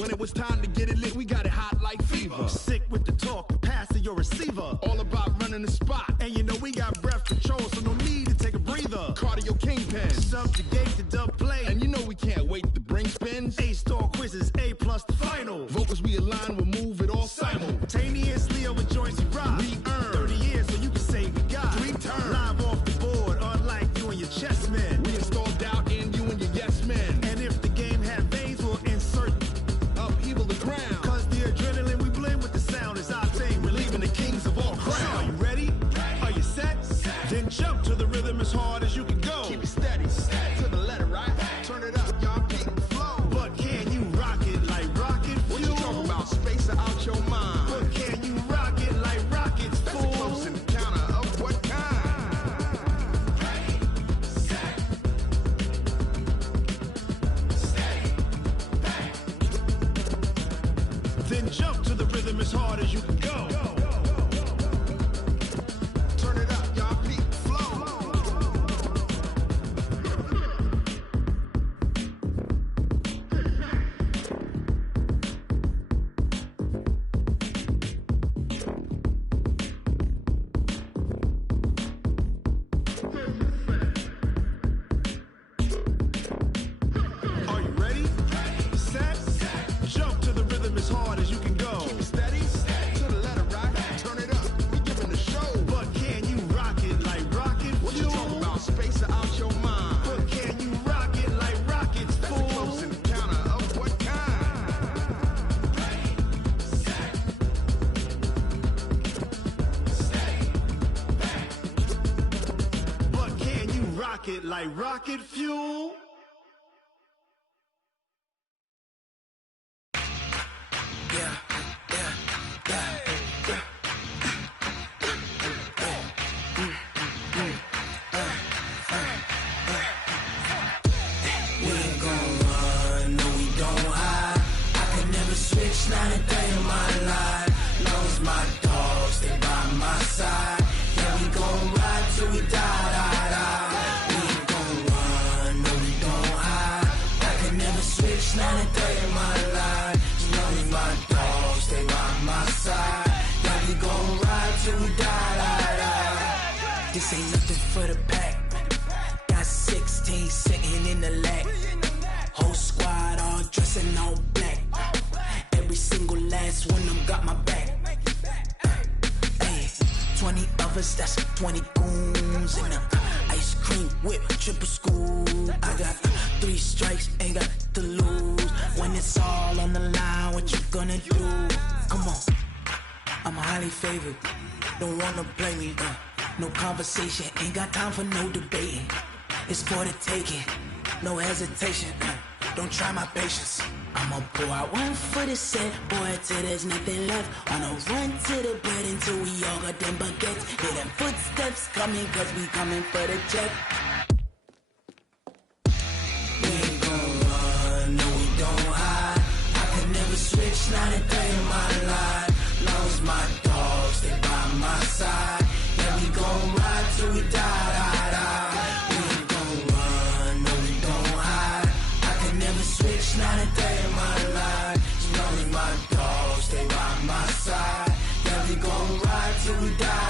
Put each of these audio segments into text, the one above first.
When it was time to get it lit, we got it hot like fever. Sick with the talk, passing your receiver. All about running the spot. And you know we got breath control, so no need to take a breather. Cardio kingpin. Subjugate the dub play. And you know we can't wait to bring spins. A-star quizzes, A+ the final. Vocals we align, we'll move it all simultaneously over joints we rock. We earn 30 years, so you can say we got 3 turns. Live off the board, unlike you and your chess men. We install doubt in you and your yes men. And if the game had veins, we'll insert upheaval the ground. Cause the adrenaline we blend with the sound is our thing. We're leaving the kings of all crowns. So are you ready? Are you set? Then jump to the rhythm as hard as you can go. Keep it steady, to the letter, right? Turn it up, y'all, keep the flow. But can you rock it like rocket fuel? What you talking about? Space out your mind. But can you rock it like rockets, fool? That's a close encounter of what kind? Ready, set, steady, bang. Then jump to the rhythm as hard as you can go. Turn it up, y'all, keep the flow. Are you ready? Set, jump to the rhythm as hard as you can go. Keep it steady, to the letter, right? Turn it up, we giving the show. But can you rock it like rocket What you fuel? talking about? Space out your mind. But can you rock it like rockets, That's a close fool? encounter of what kind? Ready, set, steady, bang. But can you rock it like rocket fuel? We ain't gon' run, no we don't hide. I can never switch, not a day in my life. Long as my dogs stay by my side. Yeah, we gon' ride till we die. We ain't gon' run, no we don't hide. I can never switch, not a day in my life. As long as my dogs stay by my side. Yeah, we gon' ride till we die. This ain't nothing for the pack. Got 16 sitting in the lag. Whole squad all dressing all black. Every single last one of them got my back. Hey, 20 of us, that's 20 goons. And a ice cream whip, triple scoop. I got 3 strikes, ain't got to lose. When it's all on the line, what you gonna do? Come on, I'm highly favored. Don't wanna play me, no conversation, ain't got time for no debating. It's for the taking, no hesitation. Don't try my patience. I'ma pour out one for the set, boy, till there's nothing left. Wanna run to the bread until we all got them baguettes. Hear them footsteps coming, cause we coming for the check. We ain't gon' run, no we don't hide. I can never switch, not a day in my life. Long as my dogs stay by my side. Yeah, we gon' ride till we die. We ain't gon' run, no we don't hide. I can never switch, not a day in my life. As long as my dogs stay by my side. Yeah, we gon' ride till we die.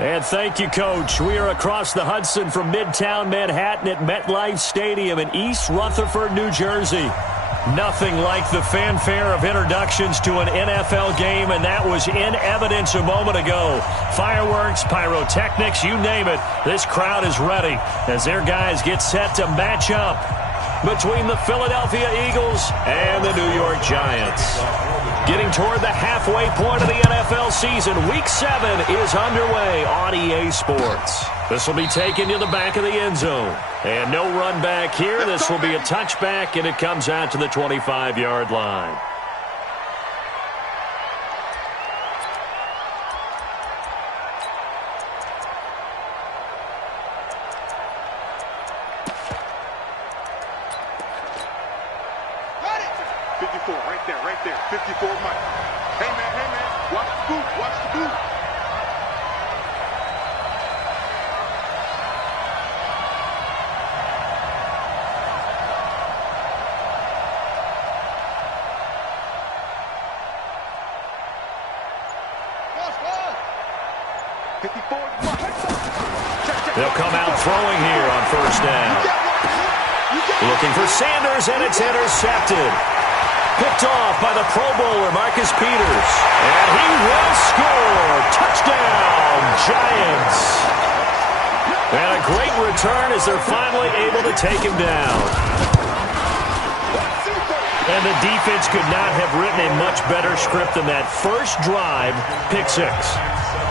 And thank you, Coach. We are across the Hudson from Midtown Manhattan at MetLife Stadium in East Rutherford, New Jersey. Nothing like the fanfare of introductions to an NFL game, and that was in evidence a moment ago. Fireworks, pyrotechnics, you name it. This crowd is ready as their guys get set to match up between the Philadelphia Eagles and the New York Giants. Getting toward the halfway point of the NFL season, Week 7 is underway on EA Sports. This will be taken to the back of the end zone. And no run back here. This will be a touchback, and it comes out to the 25-yard line. right there. 54 Mike. Hey, man. Watch the boot. Watch the boot. They'll come out throwing here on first down. Looking for Sanders, and it's intercepted. Picked off by the Pro Bowler, Marcus Peters. And he will score. Touchdown, Giants. And a great return as they're finally able to take him down. And the defense could not have written a much better script than that first drive, pick six.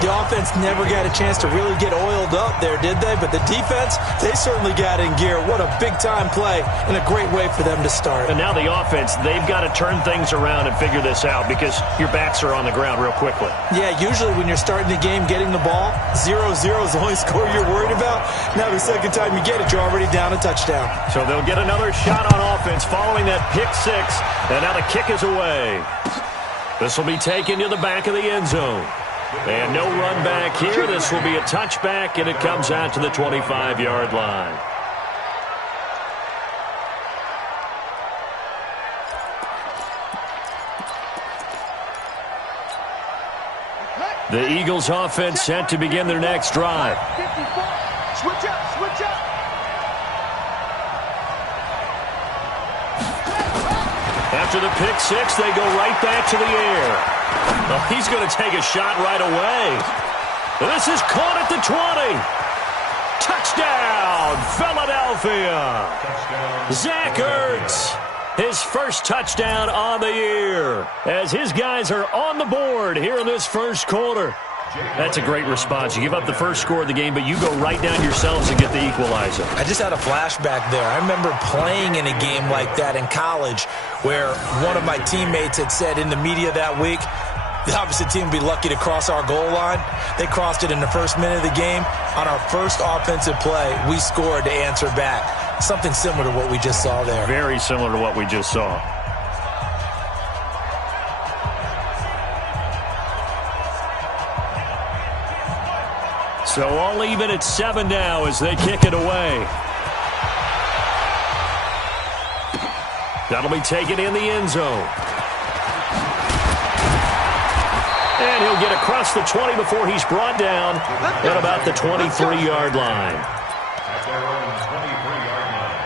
The offense never got a chance to really get oiled up there, did they? But the defense, they certainly got in gear. What a big-time play and a great way for them to start. And now the offense, they've got to turn things around and figure this out because your backs are on the ground real quickly. Yeah, usually when you're starting the game getting the ball, 0-0 is the only score you're worried about. Now the second time you get it, you're already down a touchdown. So they'll get another shot on offense following that pick six. And now the kick is away. This will be taken to the back of the end zone. And no run back here. This will be a touchback, and it comes out to the 25-yard line. The Eagles offense set to begin their next drive. Switch up, switch up. After the pick six, they go right back to the air. Well, he's going to take a shot right away. This is caught at the 20. Touchdown, Philadelphia. Zach Ertz, his first touchdown on the year, as his guys are on the board here in this first quarter. That's a great response. You give up the first score of the game, but you go right down yourselves and get the equalizer. I just had a flashback there. I remember playing in a game like that in college where one of my teammates had said in the media that week, the opposite team would be lucky to cross our goal line. They crossed it in the first minute of the game. On our first offensive play, we scored to answer back. Something similar to what we just saw there. Very similar to what we just saw. So all even at 7 now as they kick it away. That'll be taken in the end zone. And he'll get across the 20 before he's brought down at about the 23-yard line. At their own 23-yard line.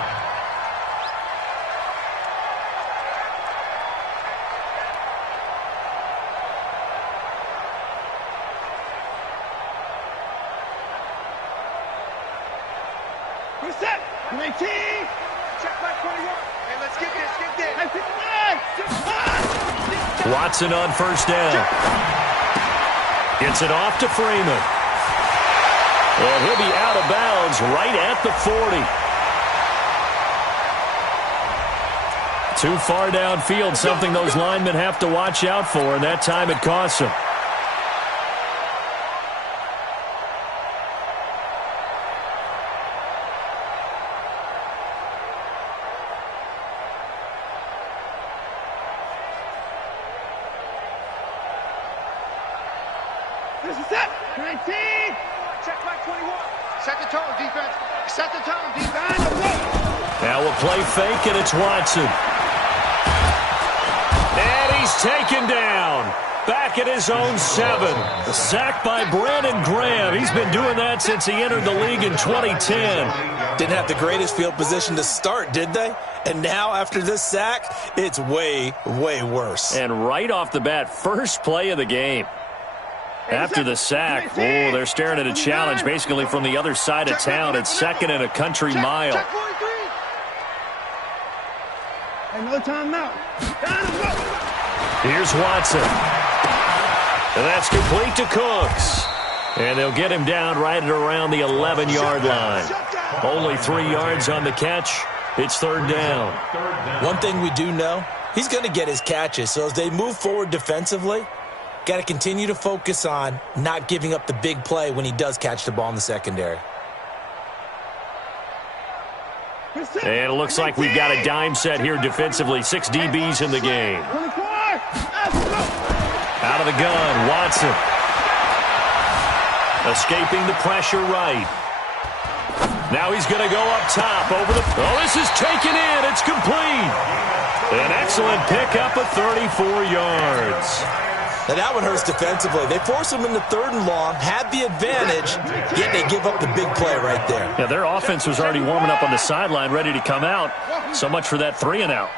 Reset. 19. Check back 21. Hey, let's get this. Get this. Watson on first down. Gets it off to Freeman. And he'll be out of bounds right at the 40. Too far downfield, something those linemen have to watch out for, and that time it costs them. This is set. 19. Check back 21. Set the tone, defense. Set the tone, defense. Now we'll play fake, and it's Watson. And he's taken down. Back at his own 7. A sack by Brandon Graham. He's been doing that since he entered the league in 2010. Didn't have the greatest field position to start, did they? And now, after this sack, it's way, way worse. And right off the bat, first play of the game. After the sack, oh, they're staring at a challenge basically from the other side of town. It's second and a country mile. Hey, no timeout. Here's Watson. And that's complete to Cooks. And they'll get him down right at around the 11-yard line. Only 3 yards on the catch. It's third down. One thing we do know, he's going to get his catches. So as they move forward defensively, got to continue to focus on not giving up the big play when he does catch the ball in the secondary. And it looks like we've got a dime set here defensively. 6 DBs in the game. 24. Out of the gun, Watson. Escaping the pressure right. Now he's going to go up top over the... Oh, this is taken in. It's complete. An excellent pickup of 34 yards. Now that one hurts defensively. They force him into 3rd and long, had the advantage, yet they give up the big play right there. Yeah, their offense was already warming up on the sideline, ready to come out. So much for that 3 and out.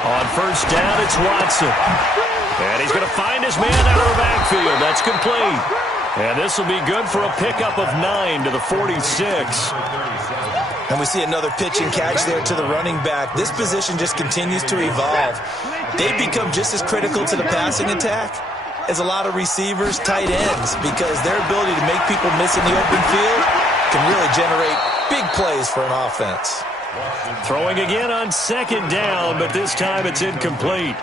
On 1st down, it's Watson. And he's going to find his man out of the backfield. That's complete. And this will be good for a pickup of 9 to the 46. And we see another pitch and catch there to the running back. This position just continues to evolve. They become just as critical to the passing attack as a lot of receivers, tight ends, because their ability to make people miss in the open field can really generate big plays for an offense. Throwing again on 2nd down, but this time it's incomplete.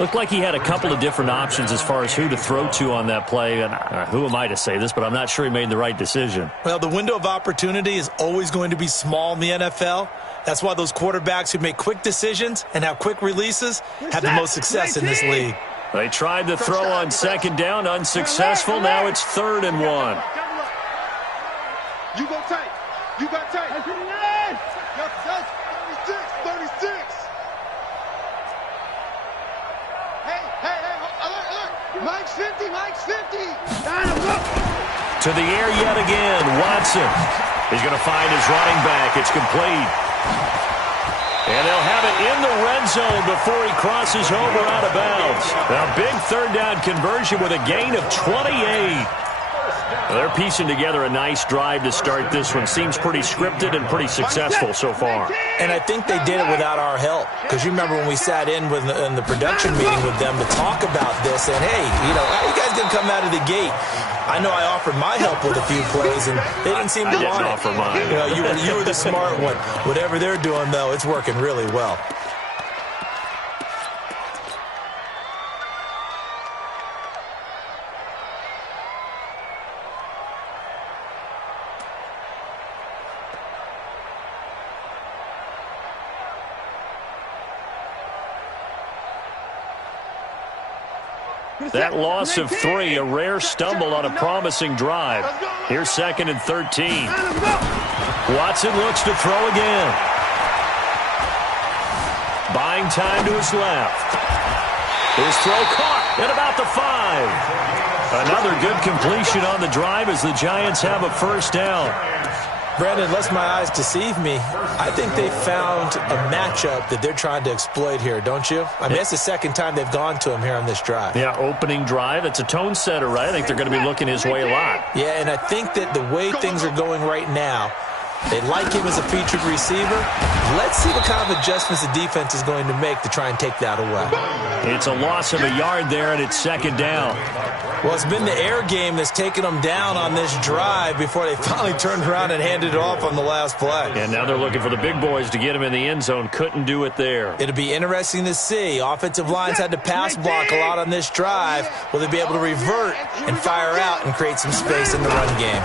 Looked like he had a couple of different options as far as who to throw to on that play. And who am I to say this, but I'm not sure he made the right decision. Well, the window of opportunity is always going to be small in the NFL. That's why those quarterbacks who make quick decisions and have quick releases have the most success in this league. They tried to throw on 2nd down, unsuccessful. Now it's 3rd and 1. You go tight. You got tight. 36. Hey, Mike's 50. To the air yet again, Watson. He's going to find his running back. It's complete. And they'll have it in the red zone before he crosses over out of bounds. Now, big 3rd down conversion with a gain of 28. They're piecing together a nice drive to start this one. Seems pretty scripted and pretty successful so far. And I think they did it without our help. Because you remember when we sat in the production meeting with them to talk about this, and hey, how you guys going to come out of the gate? I know I offered my help with a few plays, and they didn't seem to want it. Offer mine. You were the smart one. Whatever they're doing, though, it's working really well. That loss of 3, a rare stumble on a promising drive. Here's 2nd and 13. Watson looks to throw again. Buying time to his left. His throw caught at about the 5. Another good completion on the drive as the Giants have a 1st down. Brandon, lest my eyes deceive me, I think they found a matchup that they're trying to exploit here, don't you? I mean, it's the 2nd time they've gone to him here on this drive. Yeah, opening drive. It's a tone setter, right? I think they're going to be looking his way a lot. Yeah, and I think that the way things are going right now, they like him as a featured receiver. Let's see what kind of adjustments the defense is going to make to try and take that away. It's a loss of a yard there, and it's 2nd down. Well, it's been the air game that's taken them down on this drive before they finally turned around and handed it off on the last play. And now they're looking for the big boys to get him in the end zone. Couldn't do it there. It'll be interesting to see. Offensive lines had to pass block a lot on this drive. Will they be able to revert and fire out and create some space in the run game?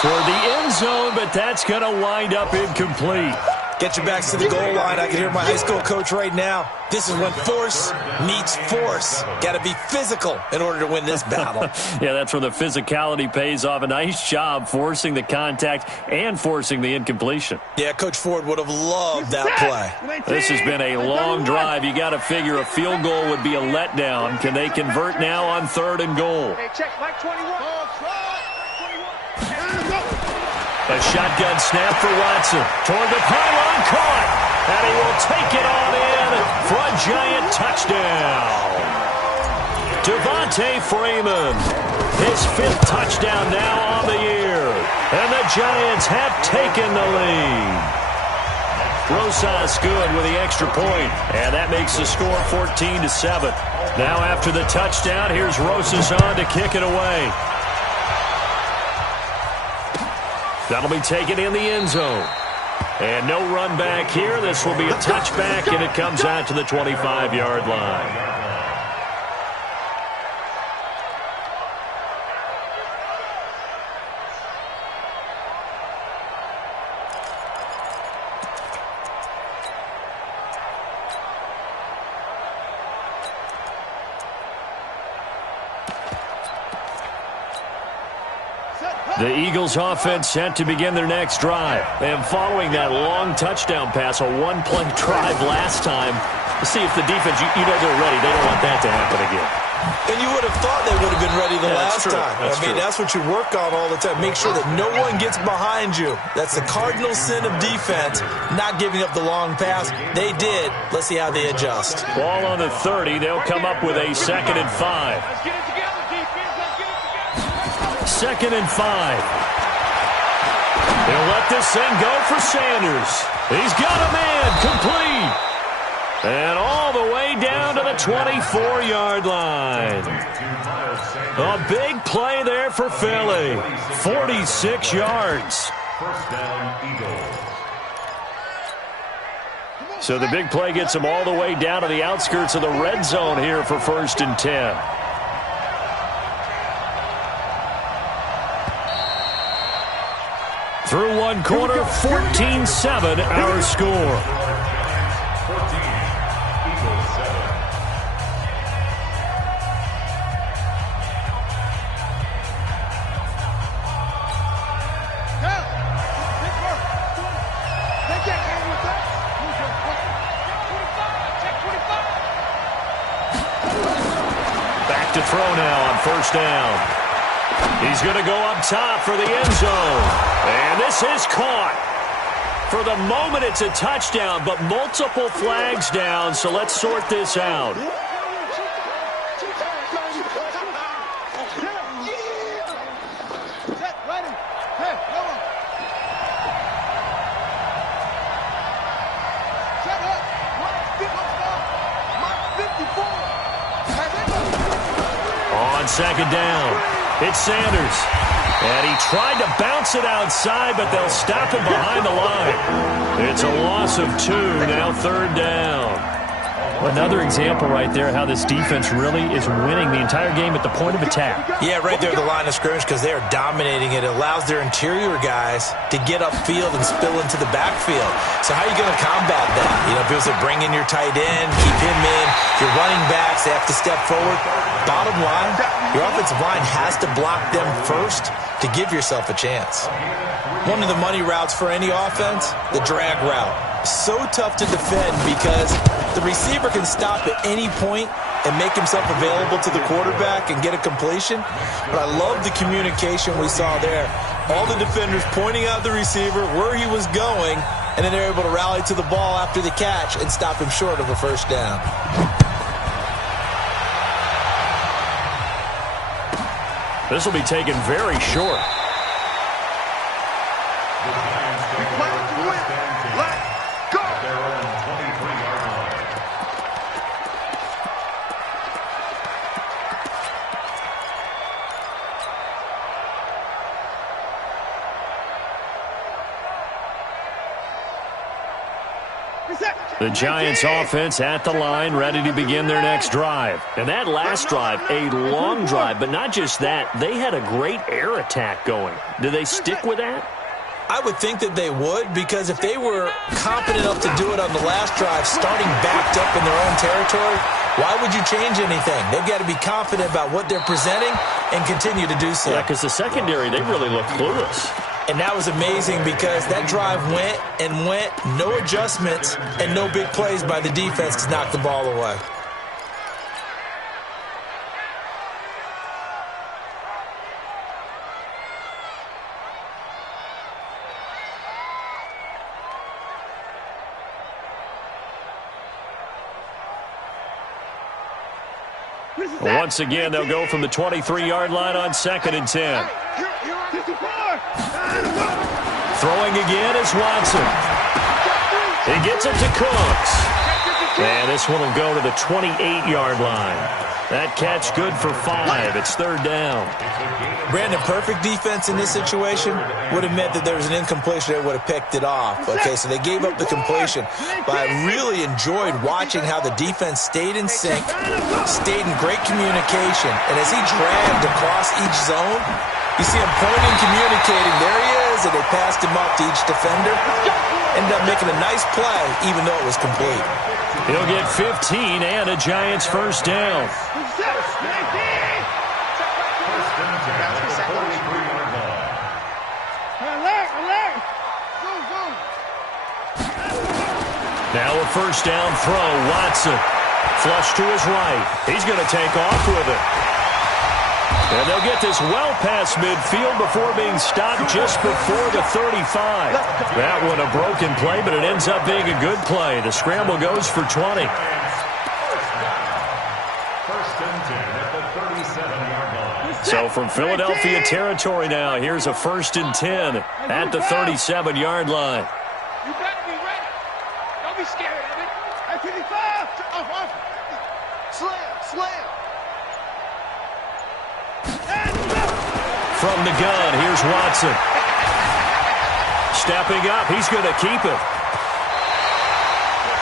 Toward the end zone, but that's going to wind up incomplete. Get your backs to the goal line. I can hear my high school coach right now. This is when force meets force. Got to be physical in order to win this battle. Yeah, that's where the physicality pays off. A nice job forcing the contact and forcing the incompletion. Yeah, Coach Ford would have loved that play. This has been a long drive. You got to figure a field goal would be a letdown. Can they convert now on 3rd and goal? Hey, check Mike 21. A shotgun snap for Watson. Toward the pylon, caught. And he will take it on in for a Giant touchdown. Devontae Freeman. His 5th touchdown now on the year. And the Giants have taken the lead. Rosas good with the extra point. And that makes the score 14-7. Now after the touchdown, here's Rosas on to kick it away. That'll be taken in the end zone. And no run back here. This will be a touchback, and it comes out to the 25-yard line. The Eagles offense set to begin their next drive. And following that long touchdown pass, a one-play drive last time, to see if the defense, you know they're ready. They don't want that to happen again. And you would have thought they would have been ready the last time. That's what you work on all the time. Make sure that no one gets behind you. That's the cardinal sin of defense, not giving up the long pass. They did. Let's see how they adjust. Ball on the 30. They'll come up with a 2nd and 5. Let's get it together, defense. Let's get it together. 2nd and 5. They'll let this thing go for Sanders. He's got a man complete. And all the way down to the 24-yard line. A big play there for Philly. 46 yards. First down, Eagles. So the big play gets them all the way down to the outskirts of the red zone here for 1st and 10. Through one quarter, 14-7 our score. 14, Eagles 7. Back to throw now on 1st down. He's going to go up top for the end zone. And this is caught. For the moment, it's a touchdown, but multiple flags down, so let's sort this out. On 2nd down. It's Sanders. And he tried to bounce it outside, but they'll stop him behind the line. It's a loss of 2, now 3rd down. Another example right there how this defense really is winning the entire game at the point of attack. Yeah, right there at the line of scrimmage because they are dominating it. It allows their interior guys to get upfield and spill into the backfield. So how are you going to combat that? You know, people say bring in your tight end, keep him in. Your running backs, they have to step forward. Bottom line, your offensive line has to block them first to give yourself a chance. One of the money routes for any offense, the drag route. So tough to defend because the receiver can stop at any point and make himself available to the quarterback and get a completion. But I love the communication we saw there. All the defenders pointing out the receiver, where he was going, and then they're able to rally to the ball after the catch and stop him short of a 1st down. This will be taken very short. The Giants take over 1st and 10 at their own 23-yard line. The Giants offense at the line, ready to begin their next drive. And that last drive, a long drive, but not just that. They had a great air attack going. Do they stick with that? I would think that they would, because if they were competent enough to do it on the last drive, starting backed up in their own territory, why would you change anything? They've got to be confident about what they're presenting and continue to do so. Yeah, because the secondary, they really look clueless. And that was amazing because that drive went and went, no adjustments, and no big plays by the defense to knock the ball away. Once again, they'll go from the 23-yard line on 2nd and 10. Throwing again is Watson. He gets it to Cooks. And this one will go to the 28-yard line. That catch good for 5. It's 3rd down. Brandon, perfect defense in this situation would have meant that there was an incompletion that would have picked it off. Okay, so they gave up the completion. But I really enjoyed watching how the defense stayed in sync, stayed in great communication. And as he dragged across each zone, you see him pointing, communicating. There he is, and they passed him up to each defender. Ended up making a nice play, even though it was complete. He'll get 15 and a Giants 1st down. First and 10 at the 43-yard line. Now a first down throw. Watson. Flush to his right. He's going to take off with it. And they'll get this well past midfield before being stopped just before the 35. That one a broken play, but it ends up being a good play. The scramble goes for 20. First and 10 at the 37-yard line. So from Philadelphia territory now, here's a first and 10 at the 37-yard line. You better be ready. Don't be scared of it. At 55. Off. Slam. From the gun, here's Watson. Stepping up, he's going to keep it.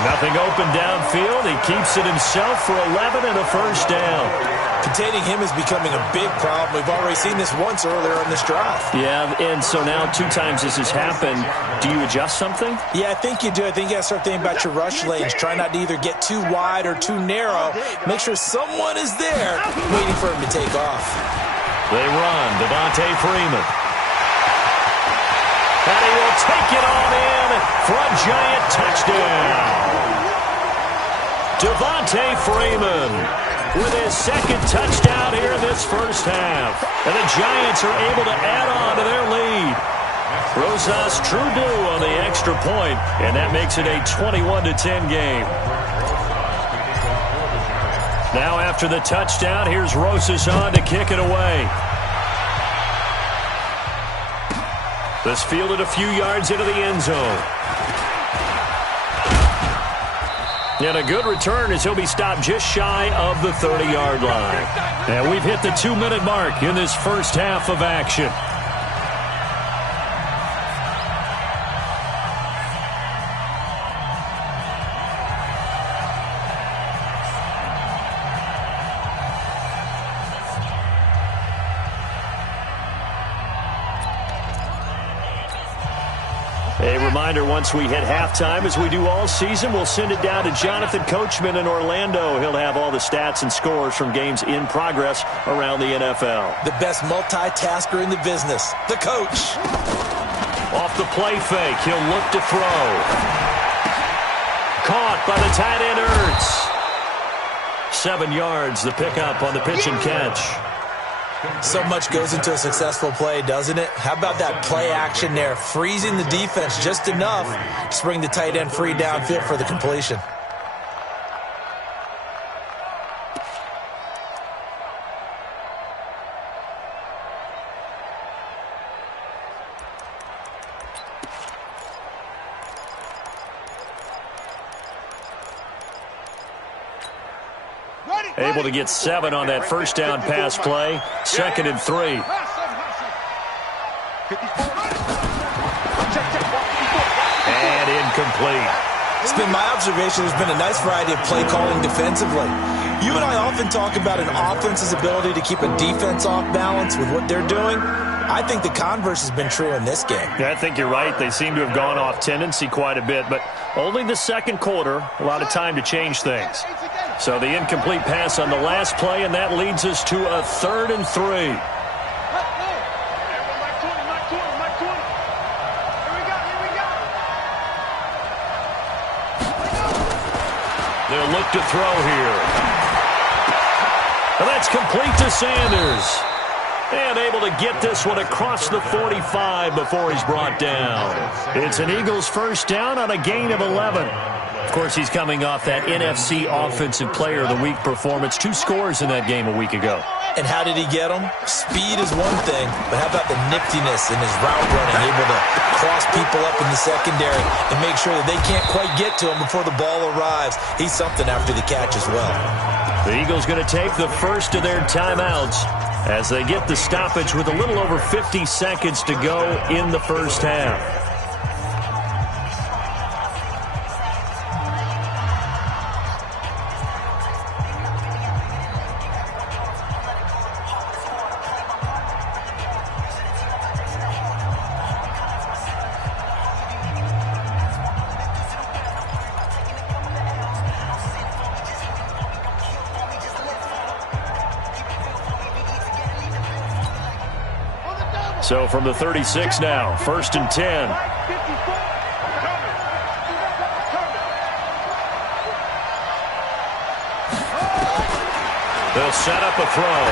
Nothing open downfield. He keeps it himself for 11 and a first down. Containing him is becoming a big problem. We've already seen this once earlier in this drive. Yeah, and so now 2 times this has happened. Do you adjust something? Yeah, I think you do. I think you got to start thinking about your rush lanes. Try not to either get too wide or too narrow. Make sure someone is there waiting for him to take off. They run. Devontae Freeman. And he will take it on in for a giant touchdown. Devontae Freeman with his second touchdown here in this first half. And the Giants are able to add on to their lead. Rosas true blue on the extra point, and that makes it a 21-10 game. Now after the touchdown, here's Rosas on to kick it away. This fielded a few yards into the end zone. And a good return as he'll be stopped just shy of the 30-yard line. And we've hit the 2-minute mark in this first half of action. A reminder, once we hit halftime, as we do all season, we'll send it down to Jonathan Coachman in Orlando. He'll have all the stats and scores from games in progress around the NFL. The best multitasker in the business, the coach. Off the play fake, he'll look to throw. Caught by the tight end, Ertz. 7 yards, the pickup on the pitch and catch. So much goes into a successful play, doesn't it? How about that play action there? Freezing the defense just enough to bring the tight end free downfield for the completion. Able to get 7 on that first down pass play. 2nd and 3. And incomplete. It's been my observation there's been a nice variety of play calling defensively. You and I often talk about an offense's ability to keep a defense off balance with what they're doing. I think the converse has been true in this game. Yeah, I think you're right. They seem to have gone off tendency quite a bit, but only the second quarter, a lot of time to change things. So the incomplete pass on the last play, and that leads us to a 3rd and 3. They'll look to throw here. And that's complete to Sanders. And able to get this one across the 45 before he's brought down. It's an Eagles first down on a gain of 11. Of course, he's coming off that NFC Offensive Player of the Week performance. 2 scores in that game a week ago. And how did he get them? Speed is one thing, but how about the niftiness in his route running, able to cross people up in the secondary and make sure that they can't quite get to him before the ball arrives. He's something after the catch as well. The Eagles going to take the first of their timeouts as they get the stoppage with a little over 50 seconds to go in the first half. So from the 36 now, 1st and 10. They'll set up a throw.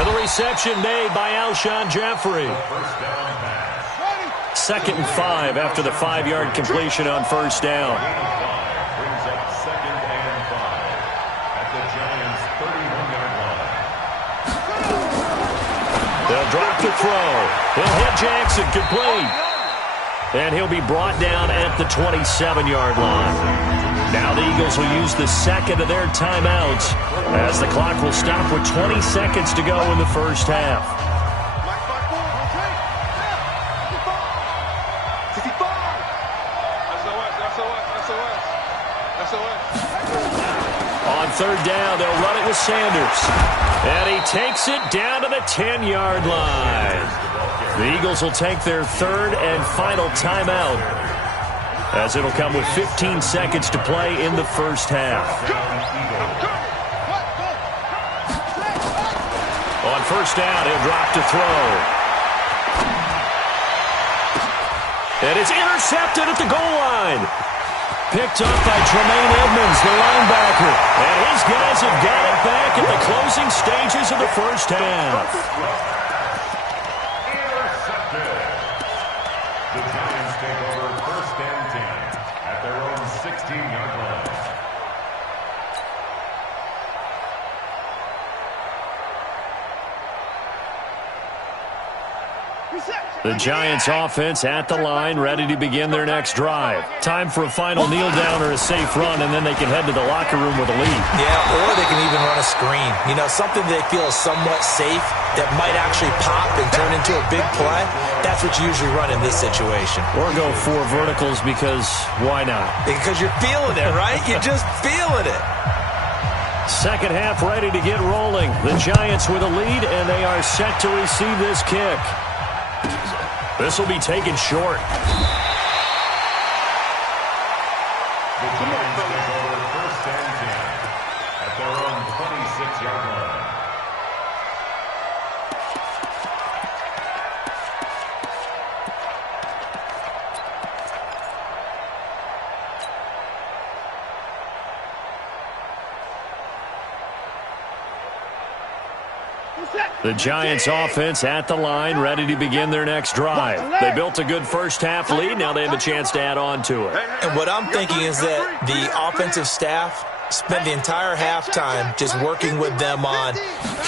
And the reception made by Alshon Jeffrey. 2nd and 5 after the 5-yard completion on first down. Brings up 2nd and 5 at the Giants' 31-yard line. They'll drop the throw. He'll hit Jackson, complete. And he'll be brought down at the 27-yard line. Now the Eagles will use the second of their timeouts as the clock will stop with 20 seconds to go in the first half. On third down, they'll run it with Sanders. And he takes it down to the 10-yard line. The Eagles will take their third and final timeout, as it'll come with 15 seconds to play in the first half. On first down, he'll drop to throw. And it's intercepted at the goal line. Picked up by Tremaine Edmonds, the linebacker. And his guys have got it back in the closing stages of the first half. Intercepted. The Giants take over 1st and 10 at their own 16-yard line. The Giants offense at the line, ready to begin their next drive. Time for a final kneel down or a safe run, and then they can head to the locker room with a lead. Yeah, or they can even run a screen. You know, something they feel is somewhat safe that might actually pop and turn into a big play. That's what you usually run in this situation. Or go 4 verticals because why not? Because you're feeling it, right? You're just feeling it. Second half ready to get rolling. The Giants with a lead, and they are set to receive this kick. This will be taken short. The Giants take over 1st and 10 at their own 26-yard line. The Giants offense at the line, ready to begin their next drive. They built a good first half lead. Now they have a chance to add on to it. And what I'm thinking is that the offensive staff spent the entire halftime just working with them on,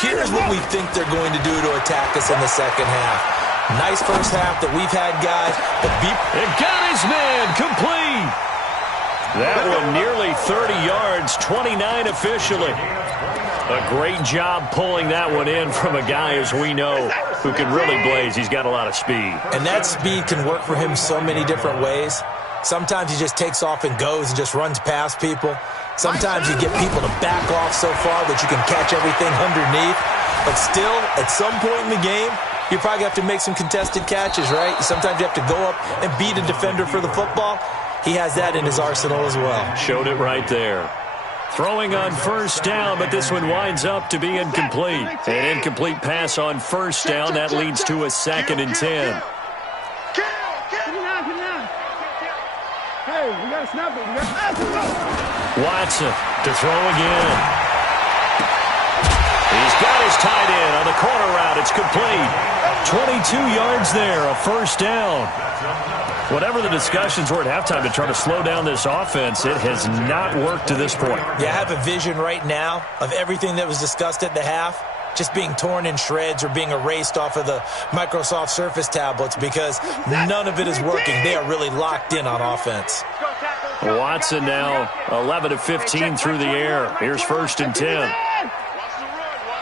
here's what we think they're going to do to attack us in the second half. Nice first half that we've had, guys. But it got his man complete. That one nearly 30 yards, 29 officially. A great job pulling that one in from a guy, as we know, who can really blaze. He's got a lot of speed. And that speed can work for him so many different ways. Sometimes he just takes off and goes and just runs past people. Sometimes you get people to back off so far that you can catch everything underneath. But still, at some point in the game, you probably have to make some contested catches, right? Sometimes you have to go up and beat a defender for the football. He has that in his arsenal as well. Showed it right there. Throwing on first down, but this one winds up to be incomplete. An incomplete pass on first down. That leads to a 2nd and 10. Hey, we got to snap it. Watson to throw again. He's got his tight end on the corner route. It's complete. 22 yards there, a first down. Whatever the discussions were at halftime to try to slow down this offense, it has not worked to this point. Yeah, I have a vision right now of everything that was discussed at the half just being torn in shreds or being erased off of the Microsoft Surface tablets because none of it is working. They are really locked in on offense. Watson now 11 of 15 through the air. Here's 1st and 10. Watch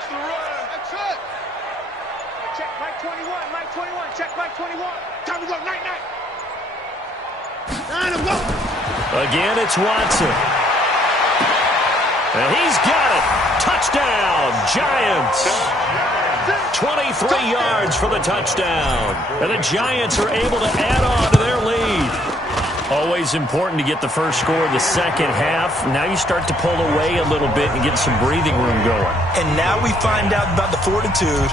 the run. That's it. Check Mike 21. Check Mike 21. Time to go. Night. Again, it's Watson. And he's got it. Touchdown, Giants. 23 yards for the touchdown. And the Giants are able to add on to their lead. Always important to get the first score of the second half. Now you start to pull away a little bit and get some breathing room going. And now we find out about the fortitude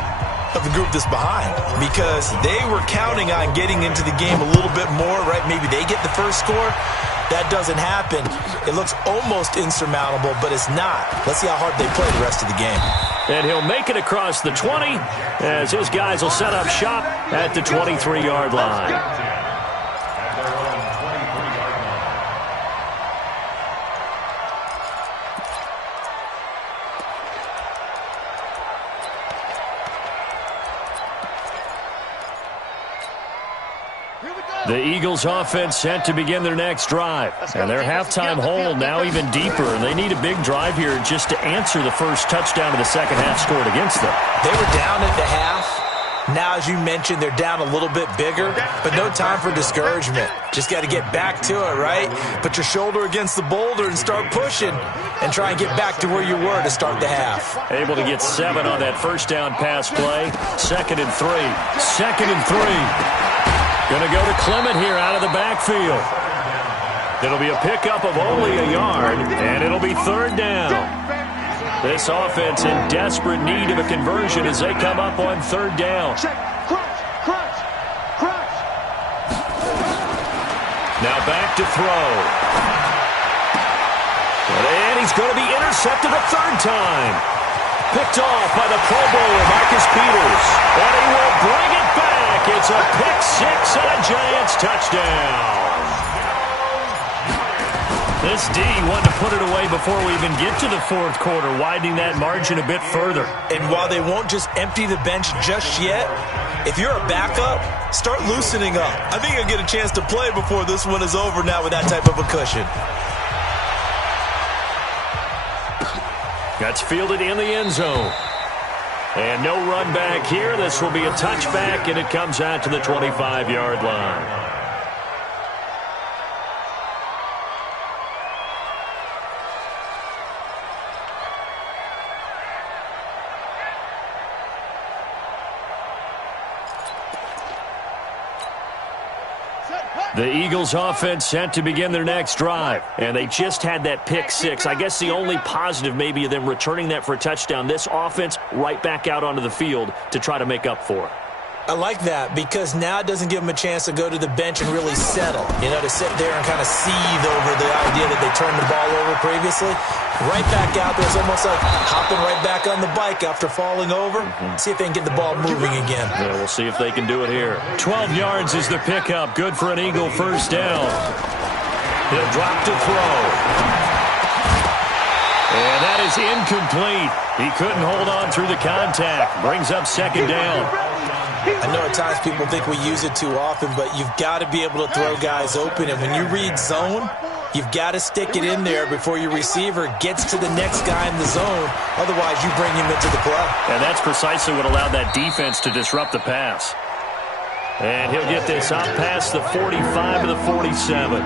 of the group that's behind, because they were counting on getting into the game a little bit more, right? Maybe they get the first score. that doesn't happen, it looks almost insurmountable, but it's not. Let's see how hard they play the rest of the game. And he'll make it across the 20 as his guys will set up shop at the 23-yard line. The Eagles offense set to begin their next drive. And their halftime hole now even deeper. And they need a big drive here just to answer the first touchdown of the second half scored against them. They were down at the half. Now, as you mentioned, they're down a little bit bigger, but no time for discouragement. Just got to get back to it, right? Put your shoulder against the boulder and start pushing and try and get back to where you were to start the half. Able to get 7 on that first down pass play. 2nd and 3. 2nd and 3. Going to go to Clement here out of the backfield. It'll be a pickup of only a yard, and it'll be 3rd down. This offense in desperate need of a conversion as they come up on 3rd down. Now back to throw. And he's going to be intercepted a 3rd time. Picked off by the Pro Bowler, Marcus Peters. And he will bring it back. It's a pick-6 and a Giants touchdown. This D wanted to put it away before we even get to the 4th quarter, widening that margin a bit further. And while they won't just empty the bench just yet, if you're a backup, start loosening up. I think you'll get a chance to play before this one is over now with that type of a cushion. That's fielded in the end zone. And no run back here. This will be a touchback, and it comes out to the 25-yard line. The Eagles offense set to begin their next drive. And they just had that pick-6. I guess the only positive maybe of them returning that for a touchdown. This offense right back out onto the field to try to make up for it. I like that because now it doesn't give them a chance to go to the bench and really settle. You know, to sit there and kind of seethe over the idea that they turned the ball over previously. Right back out there. It's almost like hopping right back on the bike after falling over. See if they can get the ball moving again. Yeah, we'll see if they can do it here. 12 yards is the pickup. Good for an Eagle first down. He'll drop to throw. And that is incomplete. He couldn't hold on through the contact. Brings up 2nd down. I know at times people think we use it too often, but you've got to be able to throw guys open. And when you read zone, you've got to stick it in there before your receiver gets to the next guy in the zone. Otherwise, you bring him into the play. And that's precisely what allowed that defense to disrupt the pass. And he'll get this up past the 45 to the 47.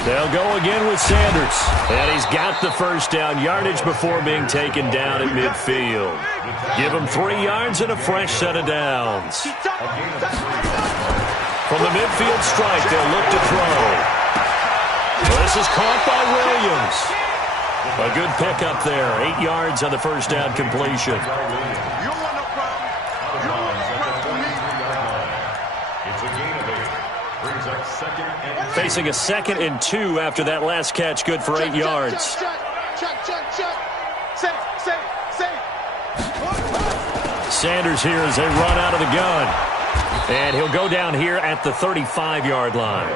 They'll go again with Sanders. And he's got the first down yardage before being taken down at midfield. Give him 3 yards and a fresh set of downs. From the midfield strike, they'll look to throw. This is caught by Williams. A good pickup there. 8 yards on the first down completion. Facing a 2nd and 2 after that last catch. Good for 8 yards. Sanders here as they run out of the gun. And he'll go down here at the 35-yard line.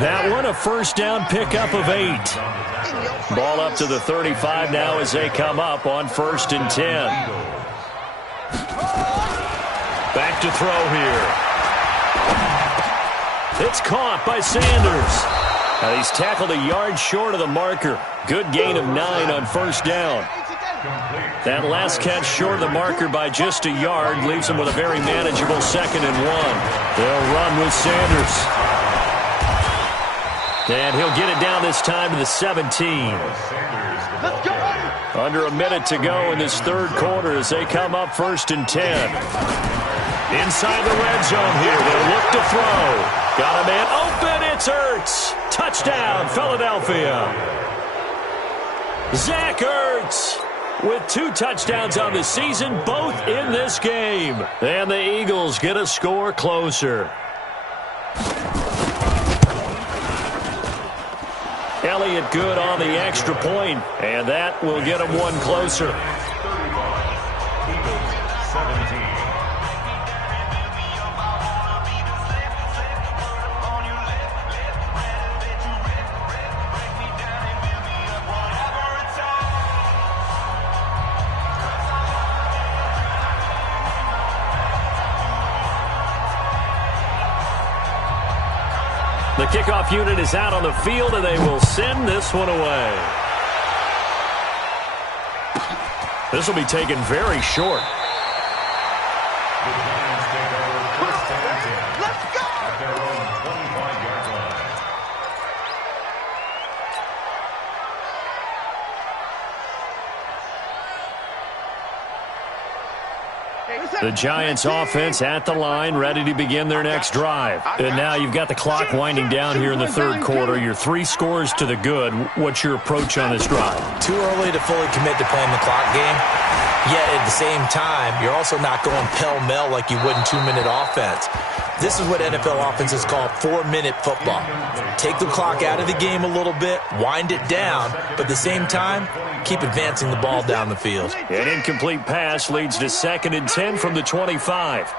That one a first down pickup of 8. Ball up to the 35 now as they come up on 1st and 10. Back to throw here. It's caught by Sanders. And he's tackled a yard short of the marker. Good gain of 9 on first down. That last catch short of the marker by just a yard leaves him with a very manageable 2nd and 1. They'll run with Sanders. And he'll get it down this time to the 17. Under a minute to go in this 3rd quarter as they come up 1st and 10. Inside the red zone here. They'll look to throw. Got a man open. It's Ertz. Touchdown, Philadelphia. Zach Ertz. with 2 touchdowns on the season, both in this game. And the Eagles get a score closer. Elliott good on the extra point, and that will get him one closer. 35. Eagles 17. The kickoff unit is out on the field, and they will send this one away. This will be taken very short. The Giants take over first and 10. Let's go! At their own 25-yard line. The Giants offense at the line, ready to begin their next drive. And now you've got the clock winding down here in the third quarter. You're 3 scores to the good. What's your approach on this drive? Too early to fully commit to playing the clock game. Yet at the same time, you're also not going pell-mell like you would in 2-minute offense. This is what NFL offenses call 4-minute football. Take the clock out of the game a little bit, wind it down, but at the same time, keep advancing the ball down the field. An incomplete pass leads to 2nd and 10 from the 25.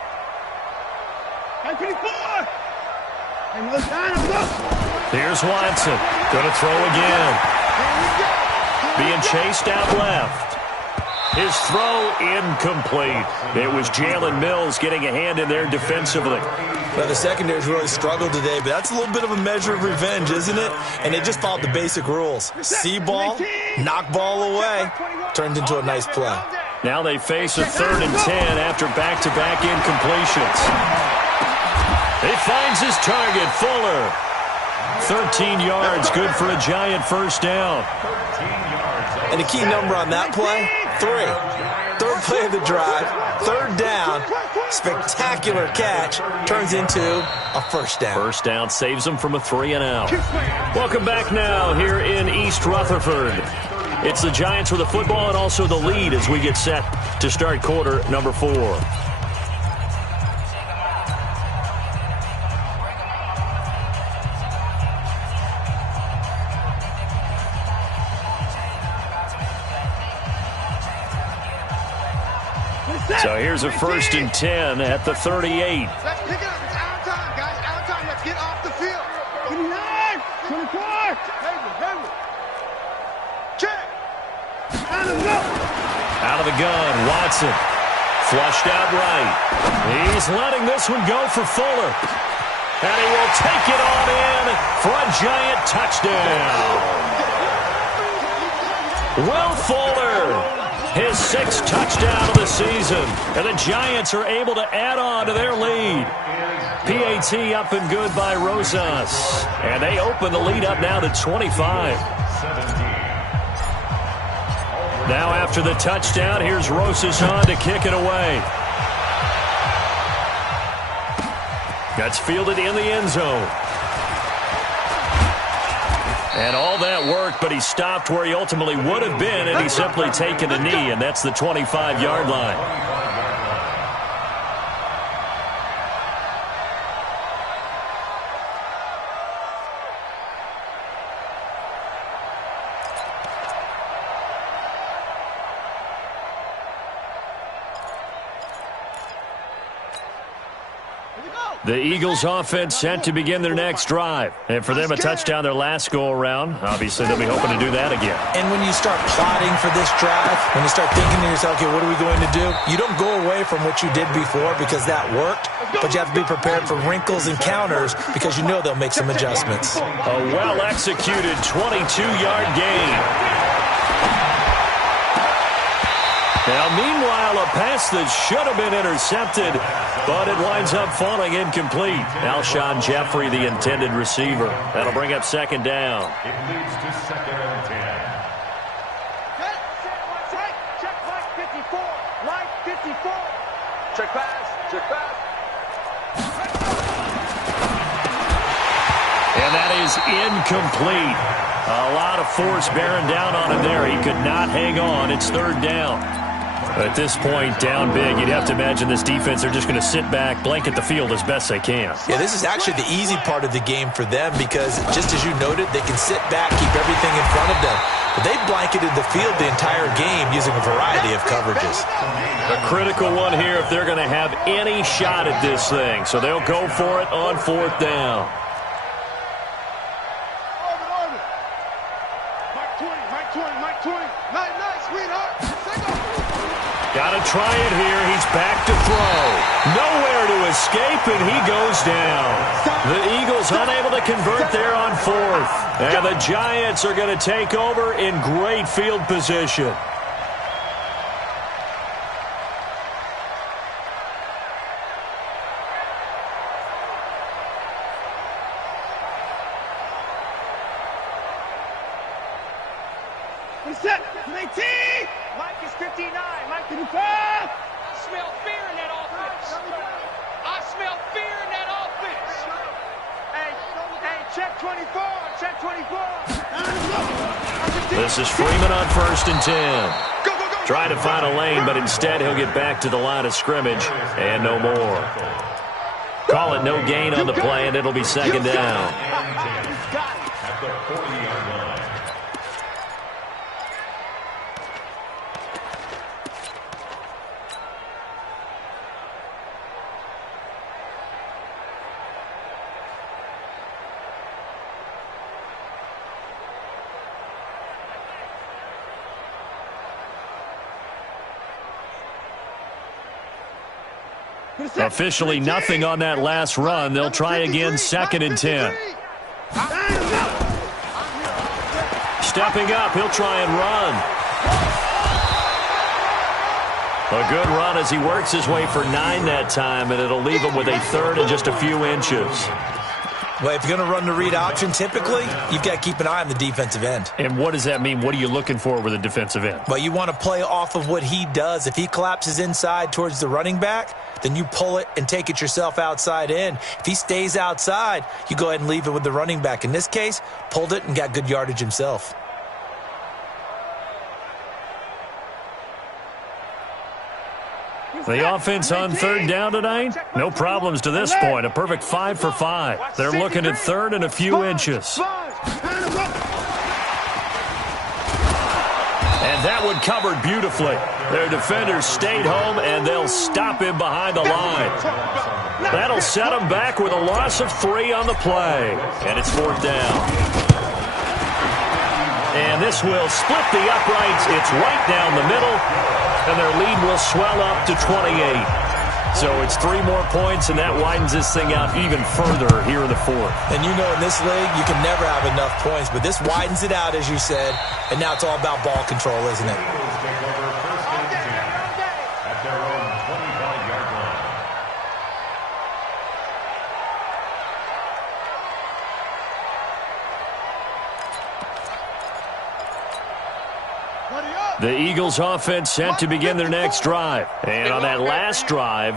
Here's Watson. Going to throw again. Being chased out left. His throw incomplete. It was Jalen Mills getting a hand in there defensively. Well, the secondary's really struggled today, but that's a little bit of a measure of revenge, isn't it? And they just followed the basic rules. See ball, knock ball away, turned into a nice play. Now they face a 3rd and 10 after back-to-back incompletions. He finds his target, Fuller. 13 yards, good for a Giant first down. And the key number on that play, 3. 3rd play of the drive, 3rd down, spectacular catch, turns into a first down. First down saves them from a 3-and-out. Welcome back now here in East Rutherford. It's the Giants with the football and also the lead as we get set to start quarter number 4. So here's a 1st and 10 at the 38. Let's pick it up. It's out of time, guys. Out of time. Let's get off the field. 29, 24. Henry. Check. Out of the gun, Watson. Flushed out right. He's letting this one go for Fuller. And he will take it on in for a Giant touchdown. Will Fuller. His 6th touchdown of the season. And the Giants are able to add on to their lead. PHI up and good by Rosas. And they open the lead up now to 25. Now after the touchdown, here's Rosas on to kick it away. That's fielded in the end zone. And all that worked, but he stopped where he ultimately would have been, and he's simply taken a knee, and that's the 25-yard line. The Eagles offense set to begin their next drive. And for them, a touchdown their last go-around. Obviously, they'll be hoping to do that again. And when you start plotting for this drive, when you start thinking to yourself, okay, what are we going to do? You don't go away from what you did before because that worked, but you have to be prepared for wrinkles and counters because you know they'll make some adjustments. A well-executed 22-yard gain. Now, meanwhile, a pass that should have been intercepted, but it winds up falling incomplete. Alshon Jeffrey, the intended receiver. That'll bring up 2nd down. It leads to 2nd and 10. Check, Mike 54. Mike 54. Check pass. And that is incomplete. A lot of force bearing down on him there. He could not hang on. It's third down. At this point, down big, you'd have to imagine this defense, they're just going to sit back, blanket the field as best they can. Yeah, this is actually the easy part of the game for them because, just as you noted, they can sit back, keep everything in front of them. But they blanketed the field the entire game using a variety of coverages. A critical one here if they're going to have any shot at this thing. So they'll go for it on fourth down. Mike 20. Nice, sweetheart. Got to try it here. He's back to throw. Nowhere to escape, and he goes down. The Eagles unable to convert there on fourth. And the Giants are going to take over in great field position. Set. 19. Mike is 59. Mike 55. I smell fear in that offense. I smell fear in that offense. Hey, check 24. Check 24. This is Freeman on 1st and 10. Trying to find a lane, but instead he'll get back to the line of scrimmage and no more. Call it no gain on the play, and it'll be second down. At the 40-yard line. Officially nothing on that last run. They'll try again, 2nd and 10. Stepping up, he'll try and run. A good run as he works his way for 9 that time, and it'll leave him with a 3rd and just a few inches. Well, if you're going to run the read option, typically, you've got to keep an eye on the defensive end. And what does that mean? What are you looking for with a defensive end? Well, you want to play off of what he does. If he collapses inside towards the running back, then you pull it and take it yourself outside in. If he stays outside, you go ahead and leave it with the running back. In this case, pulled it and got good yardage himself. The offense on 3rd down tonight, no problems to this point. A perfect 5 for 5. They're looking at 3rd and a few inches. And that one covered beautifully. Their defenders stayed home, and they'll stop him behind the line. That'll set him back with a loss of 3 on the play. And it's 4th down. And this will split the uprights. It's right down the middle. And their lead will swell up to 28. So it's 3 more points, and that widens this thing out even further here in the 4th. And you know in this league, you can never have enough points, but this widens it out, as you said, and now it's all about ball control, isn't it? Take over 1st and 10 at their own 25-yard line. The Eagles offense set to begin their next drive. And on that last drive,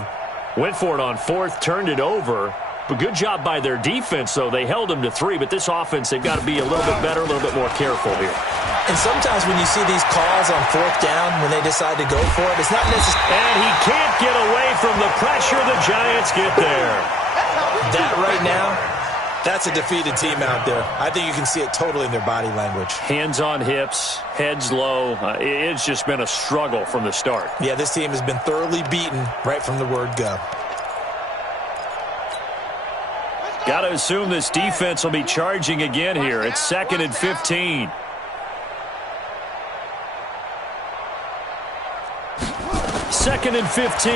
went for it on 4th, turned it over. But good job by their defense, though. They held them to 3, but this offense, they've got to be a little bit better, a little bit more careful here. And sometimes when you see these calls on 4th down, when they decide to go for it, it's not necessarily... And he can't get away from the pressure. The Giants get there. That right now, that's a defeated team out there. I think you can see it totally in their body language. Hands on hips, heads low. It's just been a struggle from the start. Yeah, this team has been thoroughly beaten right from the word go. Got to assume this defense will be charging again here. It's 2nd and 15. Second and 15.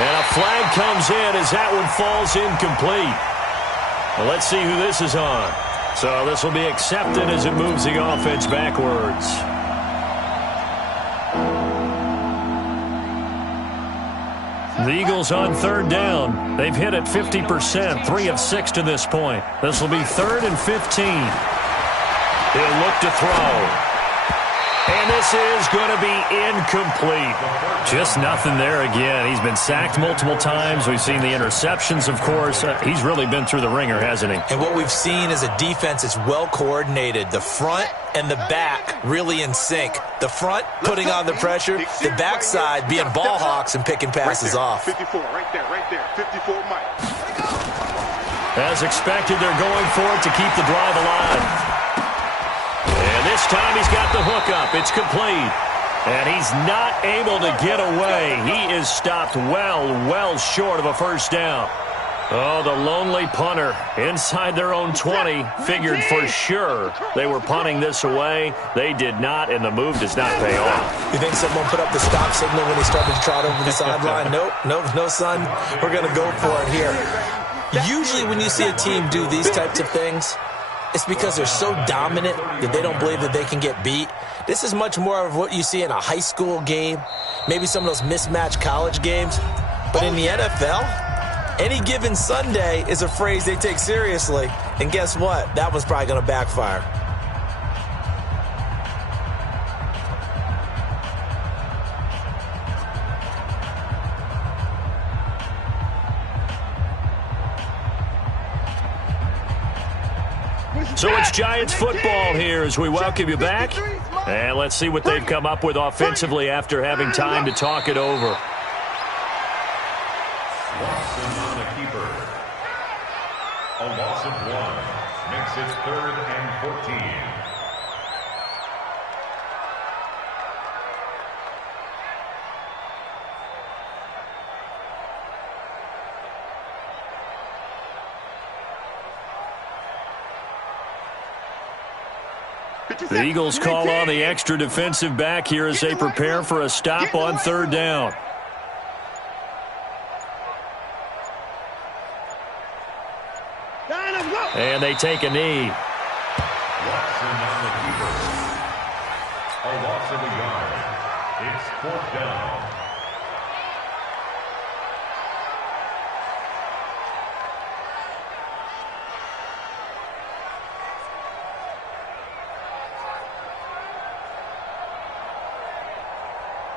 And a flag comes in as that one falls incomplete. Well, let's see who this is on. So this will be accepted as it moves the offense backwards. The Eagles on 3rd down. They've hit it 50%, 3 of 6 to this point. This will be 3rd and 15. He'll look to throw. And this is going to be incomplete. Just nothing there again. He's been sacked multiple times. We've seen the interceptions, of course. He's really been through the ringer, hasn't he? And what we've seen is a defense that's well coordinated. The front and the back really in sync. The front putting on the pressure, the backside being ball hawks and picking passes off. 54, right there, 54, Mike. As expected, they're going for it to keep the drive alive. And this time he's got the hook up. It's complete. And he's not able to get away. He is stopped well short of a first down. Oh, the lonely punter inside their own 20 figured for sure they were punting this away. They did not, and the move does not pay off. You think someone put up the stop signal when he started to trot over the sideline? Nope, no, son. We're going to go for it here. Usually when you see a team do these types of things, it's because they're so dominant that they don't believe that they can get beat. This is much more of what you see in a high school game, maybe some of those mismatched college games. But in the NFL, any given Sunday is a phrase they take seriously. And guess what? That one's probably going to backfire. So it's Giants football here as we welcome you back. And let's see what they've come up with offensively after having time to talk it over. Watson on a keeper. A loss of 1 makes it 3rd and 14. The Eagles call on the extra defensive back here as they prepare for a stop on 3rd down. And they take a knee. Watson on the keeper. A loss of a yard. It's 4th down.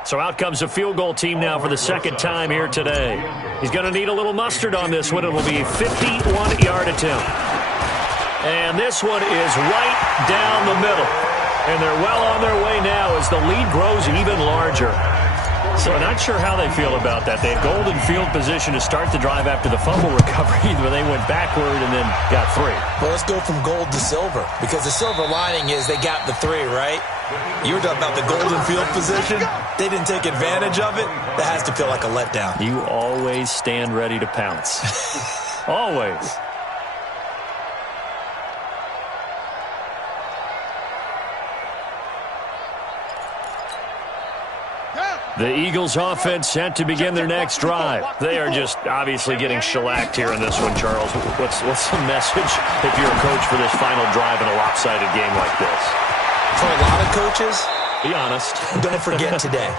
So out comes a field goal team now for the second time here today. He's going to need a little mustard on this one. It will be a 51-yard attempt. And this one is right down the middle. And they're well on their way now as the lead grows even larger. So not sure how they feel about that. They had golden field position to start the drive after the fumble recovery, but they went backward and then got 3. Well, let's go from gold to silver, because the silver lining is they got the 3, right? You were talking about the golden field position. They didn't take advantage of it. That has to feel like a letdown. You always stand ready to pounce. Always. The Eagles offense set to begin their next drive. They are just obviously getting shellacked here in this one, Charles. What's the message if you're a coach for this final drive in a lopsided game like this? For a lot of coaches, be honest. Don't forget today.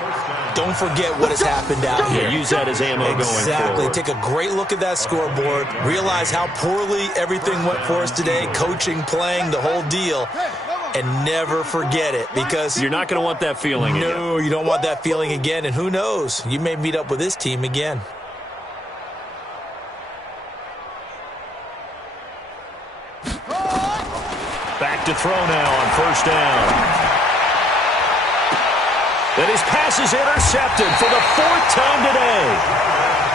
Don't forget what has happened out here. Use that as ammo going forward. Exactly. Take a great look at that scoreboard. Realize how poorly everything went for us today. Coaching, playing, the whole deal. And never forget it, because you're not going to want that feeling again. No, you don't want that feeling again. And who knows? You may meet up with this team again. Back to throw now on 1st down. And his pass is intercepted for the 4th time today.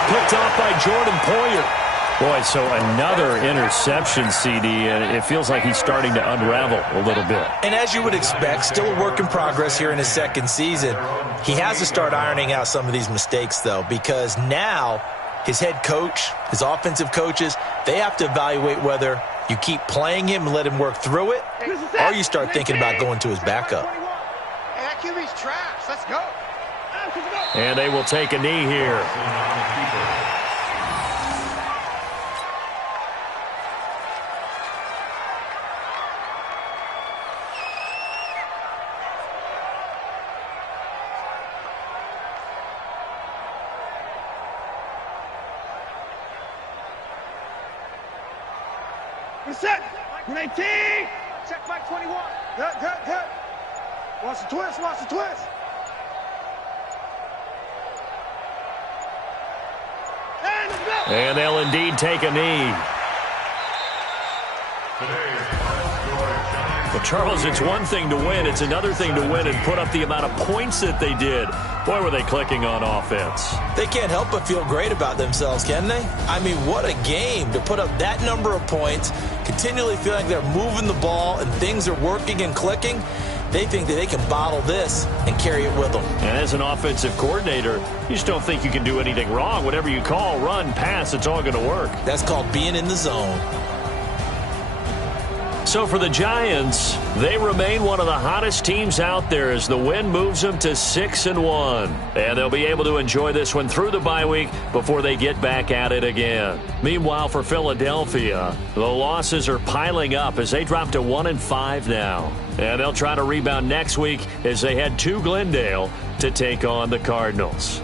Picked off by Jordan Poyer. Boy, so another interception, CD, and it feels like he's starting to unravel a little bit. And as you would expect, still a work in progress here in his 2nd season. He has to start ironing out some of these mistakes, though, because now his head coach, his offensive coaches, they have to evaluate whether you keep playing him and let him work through it, or you start thinking about going to his backup. Hey, that QB's trash. Let's go. And they will take a knee here. Set. 18. Check Mike 21. Good. Watch the twist, watch the twist. And they'll indeed take a knee. Well, Charles, it's one thing to win. It's another thing to win and put up the amount of points that they did. Boy, were they clicking on offense. They can't help but feel great about themselves, can they? I mean, what a game to put up that number of points, continually feeling they're moving the ball and things are working and clicking. They think that they can bottle this and carry it with them. And as an offensive coordinator, you just don't think you can do anything wrong. Whatever you call, run, pass, it's all going to work. That's called being in the zone. So for the Giants, they remain one of the hottest teams out there as the win moves them to 6-1. And they'll be able to enjoy this one through the bye week before they get back at it again. Meanwhile, for Philadelphia, the losses are piling up as they drop to 1-5 now. And they'll try to rebound next week as they head to Glendale to take on the Cardinals.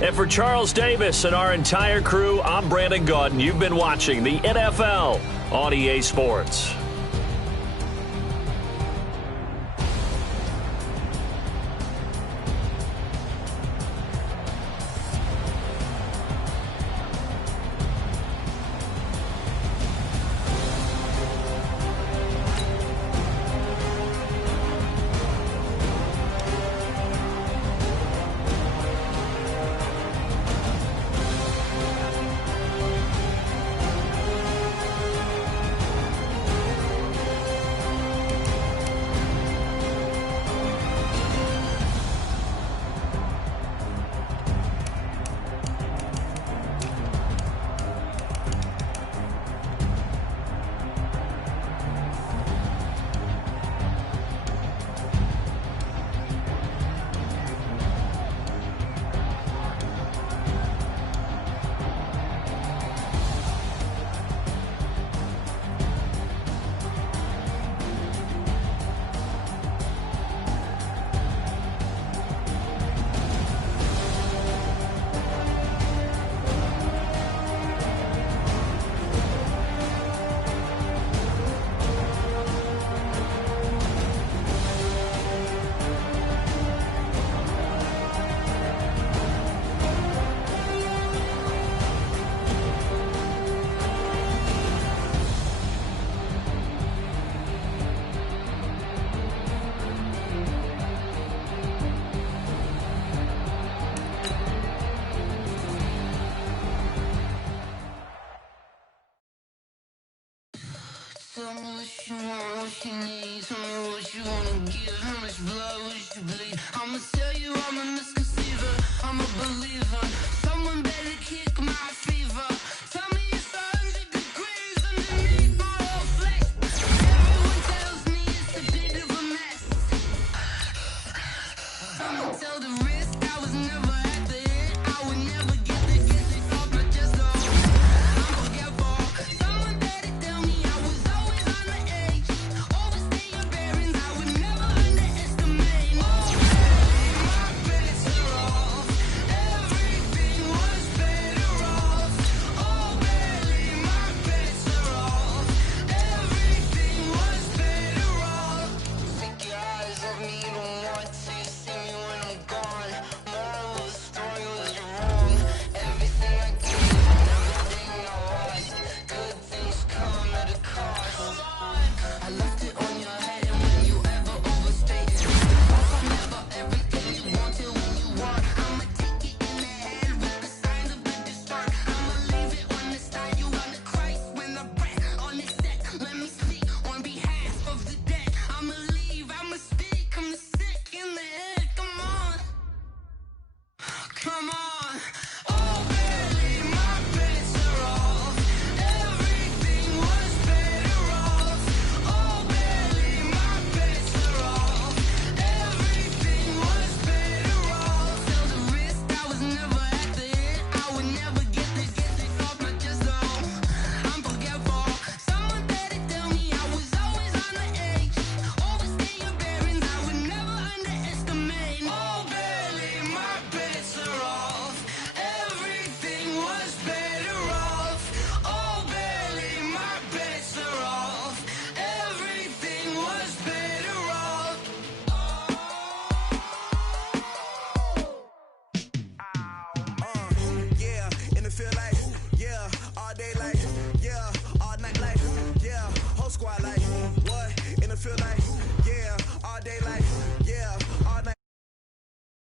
And for Charles Davis and our entire crew, I'm Brandon Gaudin. You've been watching the NFL on EA Sports. Tell me what you want, what you need. Tell me what you wanna give. How much blood would you bleed? I'ma tell you I'm a misconceiver. I'm a believer.